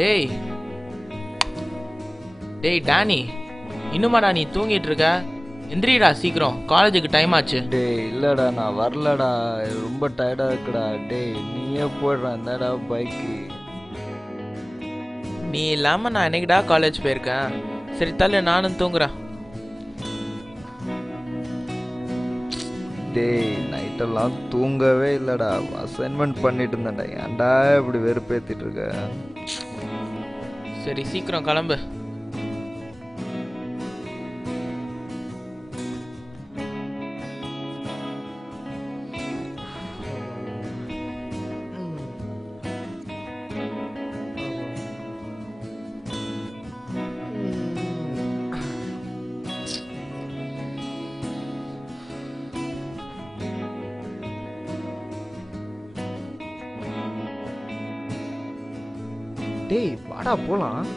டேய் டேய் டானி, இன்னுமாடா நீ தூங்கிட்டு இருக்க? எந்திரிடா சீக்கிரம், காலேஜுக்கு டைம் ஆச்சு. டேய் இல்லடா நான் வரலடா, ரொம்ப டயர்டா இருக்குடா. டேய் நீயே போடுறா, இந்தாடா பைக்கு. நீ இல்லாம நான் என்னைக்குடா காலேஜ் போயிருக்கேன்? சரி தள்ளு, நானும் தூங்குறேன். டேய் நைட்டெல்லாம் தூங்கவே இல்லைடா, அசைன்மெண்ட் பண்ணிட்டு இருந்தேன்டா. ஏன்டா இப்படி வெறுப்பேற்றிட்டு இருக்க? சரி சீக்கிரம் கிளம்பு. டேய் வாடா போலாம்.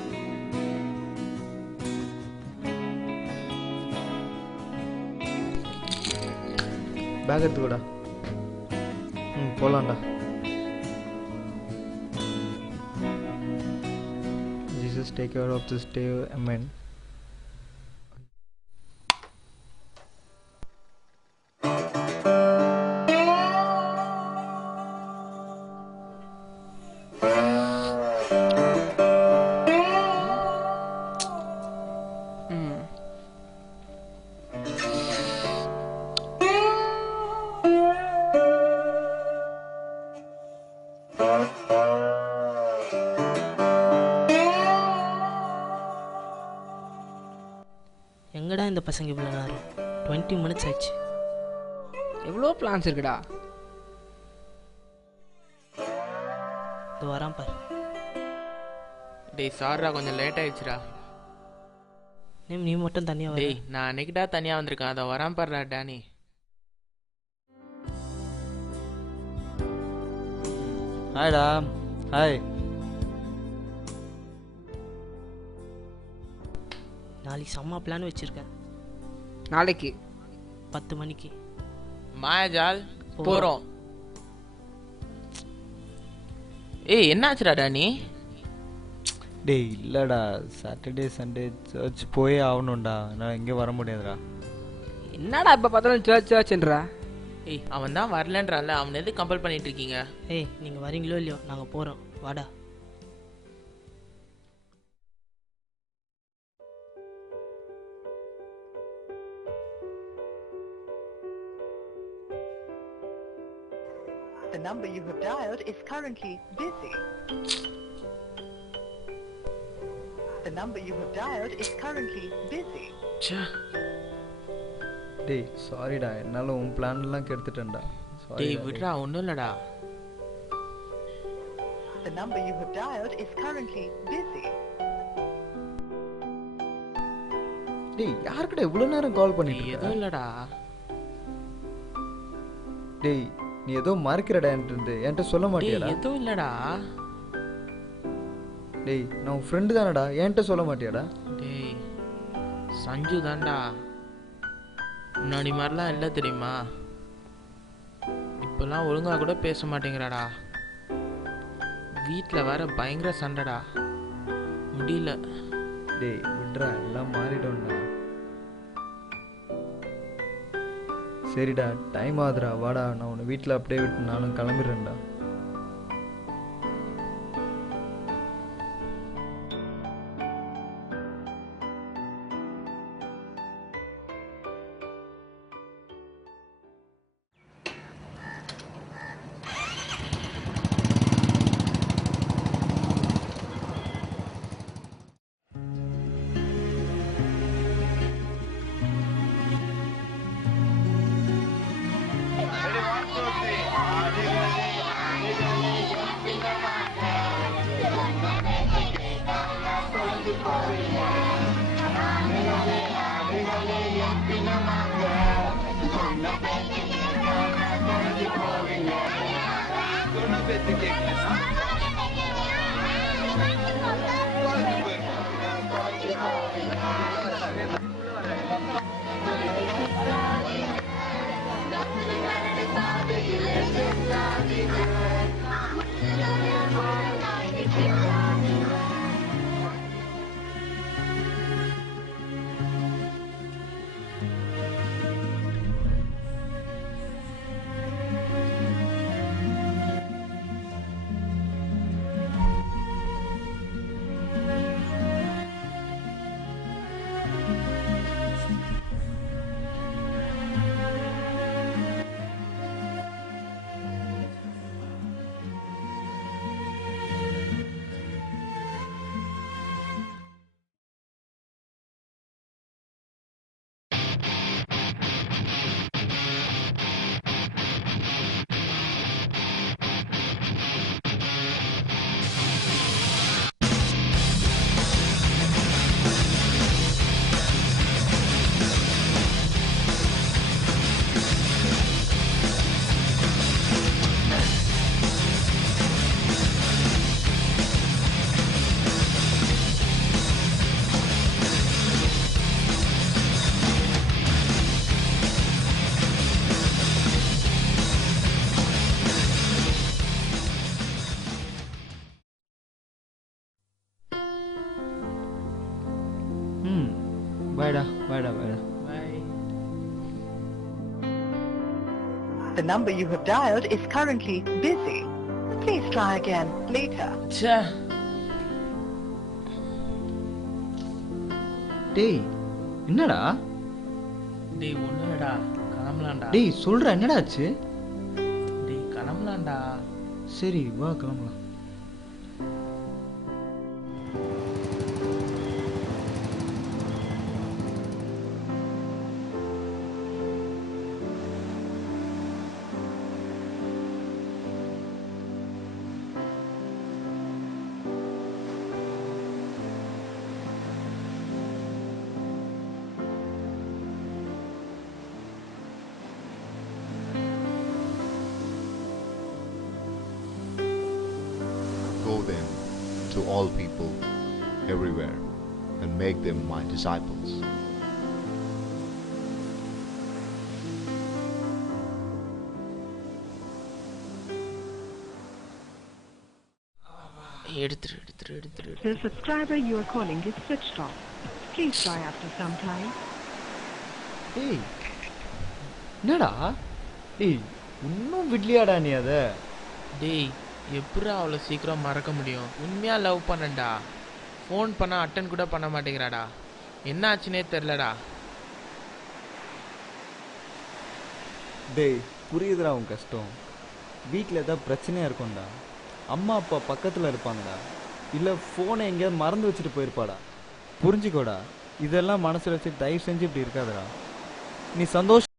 பேக் எடுத்துக்கோடா. போலாம்டா. Jesus take care of this day, amen. எங்கடா இந்த பசங்க இவ்வளோ நேரம்? 20 minutes ஆயிடுச்சு. எவ்வளோ பிளான்ஸ் இருக்குடா. இது வரான் பாரு. டேய் சாரிடா, கொஞ்சம் லேட் ஆயிடுச்சுடா. நீ மட்டும் தனியாக வர. டேய் நான் அன்னைக்குடா தனியாக வந்திருக்கேன், அதை வரான் பாருடா டானி. ஹாய்டா. ஹாய். நாளைக்கு செம்ம பிளான் வச்சுருக்கேன். நாளைக்கு 10 மணிக்கு மாயாஜால் போகிறோம். ஏய் என்னாச்சுடா டானி? டேய் இல்லைடா, சாட்டர்டே சண்டே சர்ச் போயே ஆகணும்டா, நான் எங்கேயும் வர முடியாதுடா. என்னடா இப்போ பார்த்தாலும் சர்ச்ன்றா? ஏய் அவன் தான் வரலன்றான்ல, அவனை எது கம்பல் பண்ணிட்டு இருக்கீங்க? ஏய் நீங்கள் வரீங்களோ இல்லையோ, நாங்கள் போகிறோம், வாடா. The number you have dialed is currently busy. The number you have dialed is currently busy. ச்சே. டேய் சாரிடா, என்னால் உன் பிளான்லாம் கெடுத்துட்டேன்டா. டேய் விட்றா, ஒன்றும் இல்லைடா. The number you have dialed is currently busy. டேய் யாருக்கிட்ட இவ்வளோ நேரம் கால் பண்ணிட்டு இருக்க? எதுவும் இல்லைடா. டேய் நீ ஏதோ மறக்கிறடா, என்கிட்ட சொல்ல மாட்டியாடா? டேய் எதுவும் இல்லைடா. டேய் நான் உன் ஃப்ரெண்டு தானடா, என்கிட்ட சொல்ல மாட்டியாடா? டேய் சஞ்சு தான்டா, முன்னாடி மாதிரிலாம் இல்லை தெரியுமா? இப்போல்லாம் ஒழுங்காக கூட பேச மாட்டேங்கிறாடா. வீட்டில் வேற பயங்கர சண்டைடா, முடியல. டேய் விட்றா, எல்லாம் மாறிடும்டா. சரிடா டைம் ஆகுதுடா, வாடா, நான் உன்னை வீட்டில் அப்படியே விட்டு நானும் கிளம்பிடுறேன்டா. The number you have dialed is currently busy. Please try again later. ச்சே. டேய் என்னடா? டேய் ஒண்ணுடா, கிளம்பலாம்டா. டேய் சொல்ற என்னடா ஆச்சு? டேய் கிளம்பலாம்டா. சரி வா கிளம்பலாம். Go then to all people everywhere and make them my disciples. எடுத்துரு. The subscriber you are calling is switched off. Please try after some time. டேய் என்னடா? டேய் இன்னும் விட்லியாடா நீ அத? டேய் எப்படா அவ்வளோ சீக்கிரம் மறக்க முடியும்? உண்மையா லவ் பண்ணண்டா. ஃபோன் பண்ணா அட்டன் கூட பண்ண மாட்டேங்கிறாடா. என்ன ஆச்சுனே தெரிலடா. டேய் புரியுதுடா உன் கஷ்டம். வீட்டில் ஏதாவது பிரச்சனையாக இருக்கும்டா. அம்மா அப்பா பக்கத்தில் இருப்பாங்கடா. இல்லை ஃபோனை எங்கேயாவது மறந்து வச்சுட்டு போயிருப்பாடா. புரிஞ்சுக்கோடா. இதெல்லாம் மனசில் வச்சு தயவு செஞ்சு இப்படி இருக்காதடா. நீ சந்தோஷம்